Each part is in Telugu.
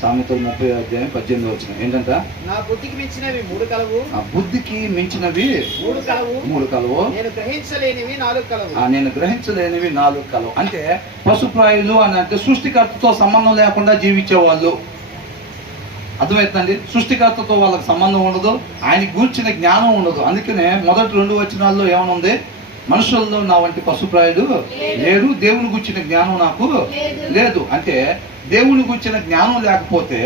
సామెతలు 30:18 ఏంటంట? నా బుద్ధికి మించినవి మూడు కలవు. ఆ బుద్ధికి మించినవి మూడు కలవు. నేను గ్రహించలేనివి నాలుగు కలవు. నేను గ్రహించలేనివి 4 కలవు. అంటే పశుప్రాయులు అని అంటే సృష్టికర్తతో సంబంధం లేకుండా జీవించే వాళ్ళు. అర్థమవుతుందండి? సృష్టికర్తతో వాళ్ళకి సంబంధం ఉండదు, ఆయనకి గూర్చిన జ్ఞానం ఉండదు. అందుకనే మొదటి 2 వచనాల్లో ఏమనుంది? మనుషుల్లో నా వంటి పశుప్రాయుడు లేడు, దేవుని గుర్చిన జ్ఞానం నాకు లేదు. అంటే దేవుని గుర్చిన జ్ఞానం లేకపోతే,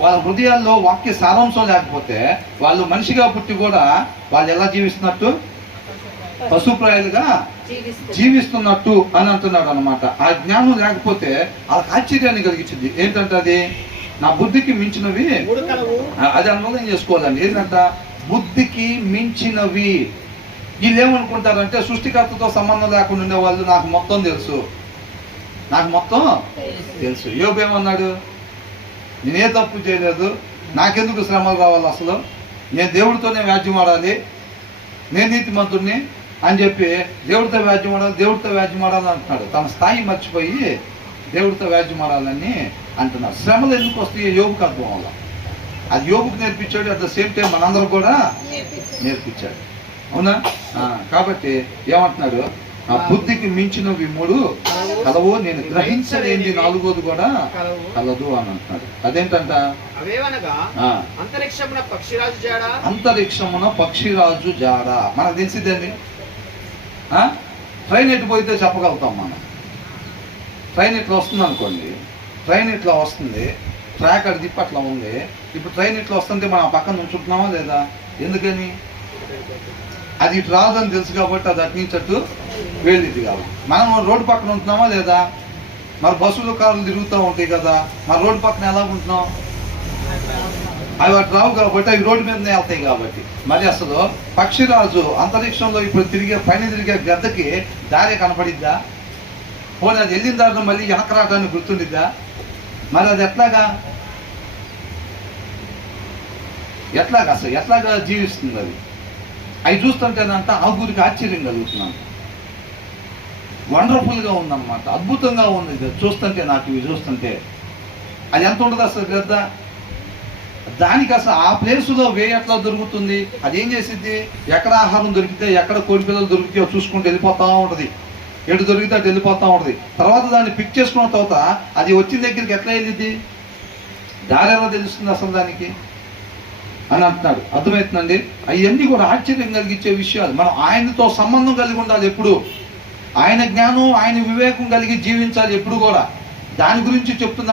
వాళ్ళ హృదయాల్లో వాక్య సారాంశం లేకపోతే, వాళ్ళు మనిషిగా పుట్టి కూడా వాళ్ళు ఎలా జీవిస్తున్నట్టు? పశుప్రాయులుగా జీవిస్తున్నట్టు అని అంటున్నాడు అనమాట. ఆ జ్ఞానం లేకపోతే వాళ్ళకి ఆశ్చర్యాన్ని కలిగించింది. ఏంటంటే అది నా బుద్ధికి మించినవి అది అనుభవం చేసుకోవాలండి. ఏంటంట? బుద్ధికి మించినవి. వీళ్ళు ఏమనుకుంటారంటే సృష్టికర్తతో సంబంధం లేకుండా ఉండేవాళ్ళు నాకు మొత్తం తెలుసు. యోబు ఏమన్నాడు? నేనే తప్పు చేయలేదు, నాకెందుకు శ్రమలు రావాలి, అసలు నేను దేవుడితోనే వ్యాజ్యం ఆడాలి, నేను నీతిమంతుడిని అని చెప్పి దేవుడితో వ్యాజ్యం ఆడాలి అంటున్నాడు. తన స్థాయి మర్చిపోయి దేవుడితో వ్యాజ్యం ఆడాలని అంటున్నాడు. శ్రమలు ఎందుకు వస్తాయి? యోబుకి అర్థం వల్ల. అది యోబుకి నేర్పించాడు, అట్ ద సేమ్ టైం మనందరూ కూడా నేర్పించాడు. అవునా? కాబట్టి ఏమంటున్నాడు? ఆ బుద్ధికి మించినవి 3 కలవు, నేను గ్రహించలేని 4వది కూడా కలదు అని అంటున్నాడు. అదేంటంట? అంతరిక్షమున పక్షిరాజు జాడ. మనకు తెలిసిద్దండి. ట్రైన్ ఎట్టిపోయితే చెప్పగలుగుతాం మనం. ట్రైన్ ఇట్లా వస్తుంది అనుకోండి, ట్రైన్ ఇట్లా వస్తుంది, ట్రాక్ అది తిప్పి అట్లా ఉంది. ఇప్పుడు ట్రైన్ ఇట్లా వస్తుంటే మనం పక్కన ఉంచుంటున్నామా లేదా? ఎందుకని? అది ఇటు రాదని తెలుసు కాబట్టి అది అటు నుంచి అటు వెళ్ళింది కాబట్టి. మనం రోడ్డు పక్కన ఉంటున్నామా లేదా? మరి బస్సులు కార్లు తిరుగుతూ ఉంటాయి కదా, మరి రోడ్డు పక్కన ఎలా ఉంటున్నాం? అవి అటు రావు కాబట్టి, అవి రోడ్డు మీదనే వెళ్తాయి కాబట్టి. మరి అసలు పక్షిరాజు అంతరిక్షంలో ఇప్పుడు పైన తిరిగే గద్దకి దారి కనపడిద్దా? పోనీ అది వెళ్ళిన దారిలో మళ్ళీ వెనక రావడానికి గుర్తుండిద్దా? మరి అది ఎట్లాగా అసలు ఎట్లాగా జీవిస్తుంది? అవి చూస్తుంటేనంట ఆగురికి ఆశ్చర్యం కలుగుతున్నాను. వండర్ఫుల్గా ఉందన్నమాట, అద్భుతంగా ఉంది చూస్తుంటే. నాకు ఇవి చూస్తుంటే అది ఎంత ఉండదు అసలు గద్ద. దానికి అసలు ఆ ప్లేసులో ఎట్లా దొరుకుతుంది? అది ఏం చేసిద్ది? ఎక్కడ ఆహారం దొరికితే, ఎక్కడ కోడి పిల్లలు దొరికితే చూసుకుంటూ వెళ్ళిపోతూ ఉంటుంది. ఎటు దొరికితే అటు వెళ్ళిపోతూ ఉంటుంది. తర్వాత దాన్ని పిక్ చేసుకున్న తర్వాత అది వచ్చిన దగ్గరికి ఎట్లా వెళ్ళిద్ది? దారి ఎలా తెలుస్తుంది అసలు దానికి అని అంటున్నాడు. అర్థమవుతుందండి? అవన్నీ కూడా ఆశ్చర్యం కలిగించే విషయాలు. మనం ఆయనతో సంబంధం కలిగి ఉండాలి ఎప్పుడు. ఆయన జ్ఞానం, ఆయన వివేకం కలిగి జీవించాలి ఎప్పుడు కూడా. దాని గురించి చెప్తున్నా.